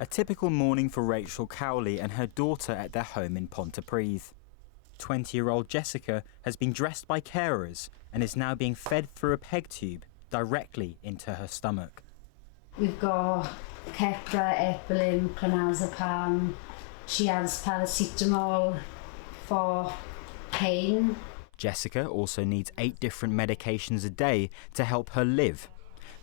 A typical morning for Rachel Cowley and her daughter at their home in Pontypridd. 20-year-old Jessica has been dressed by carers and is now being fed through a peg tube directly into her stomach. We've got Keppra, Epilin, clonazepam. She has paracetamol for pain. Jessica also needs 8 different medications a day to help her live.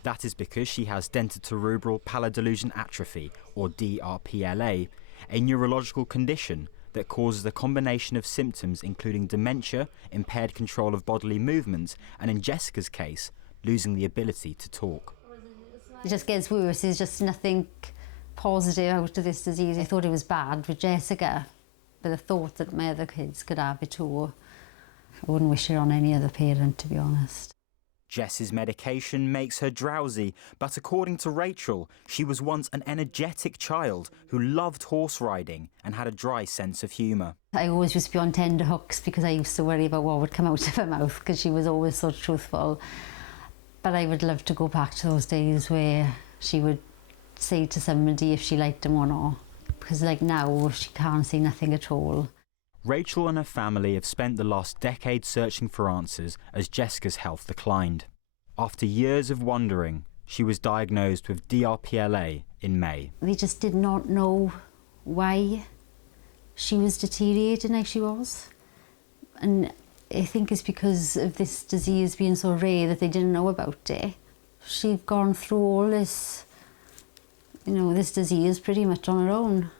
That is because she has dentatorubral pallidoluysian atrophy, or DRPLA, a neurological condition that causes a combination of symptoms including dementia, impaired control of bodily movements, and in Jessica's case, losing the ability to talk. It just gets worse. There's just nothing positive out of this disease. I thought it was bad with Jessica, but the thought that my other kids could have it too, I wouldn't wish it on any other parent, to be honest. Jess's medication makes her drowsy, but according to Rachel, she was once an energetic child who loved horse riding and had a dry sense of humour. I always used to be on tender hooks because I used to worry about what would come out of her mouth because she was always so truthful. But I would love to go back to those days where she would say to somebody if she liked them or not, because like now she can't say nothing at all. Rachel and her family have spent the last decade searching for answers as Jessica's health declined. After years of wondering, she was diagnosed with DRPLA in May. They just did not know why she was deteriorating like she was. And I think it's because of this disease being so rare that they didn't know about it. She'd gone through all this, this disease pretty much on her own.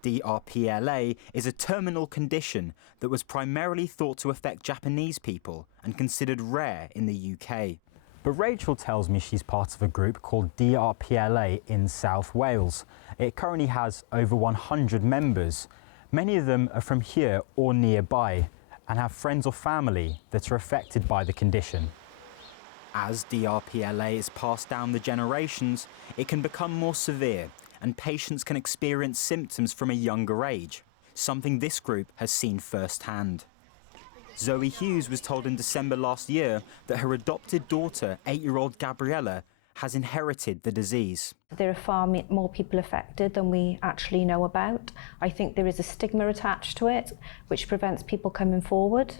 DRPLA is a terminal condition that was primarily thought to affect Japanese people and considered rare in the UK. But Rachel tells me she's part of a group called DRPLA in South Wales. It currently has over 100 members. Many of them are from here or nearby and have friends or family that are affected by the condition. As DRPLA is passed down the generations, it can become more severe and patients can experience symptoms from a younger age, something this group has seen firsthand. Zoe Hughes was told in December last year that her adopted daughter, 8-year-old Gabriella, has inherited the disease. There are far more people affected than we actually know about. I think there is a stigma attached to it, which prevents people coming forward.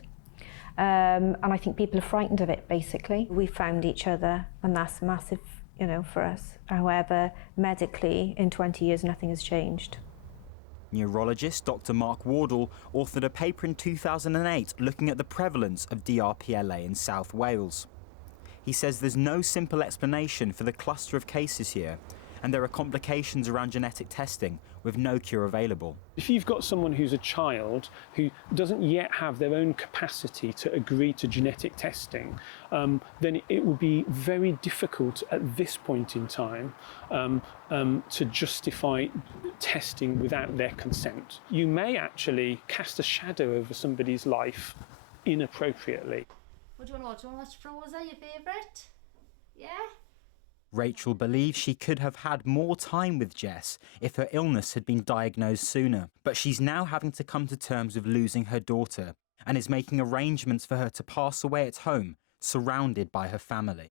And I think people are frightened of it, basically. We found each other, and that's massive, for us. However, medically, in 20 years, nothing has changed. Neurologist Dr. Mark Wardle authored a paper in 2008 looking at the prevalence of DRPLA in South Wales. He says there's no simple explanation for the cluster of cases here, and there are complications around genetic testing with no cure available. If you've got someone who's a child who doesn't yet have their own capacity to agree to genetic testing, then it would be very difficult at this point in time to justify testing without their consent. You may actually cast a shadow over somebody's life inappropriately. What do you want to watch? Do you want to watch Frozen, your favourite? Yeah? Rachel believes she could have had more time with Jess if her illness had been diagnosed sooner, but she's now having to come to terms with losing her daughter and is making arrangements for her to pass away at home, surrounded by her family.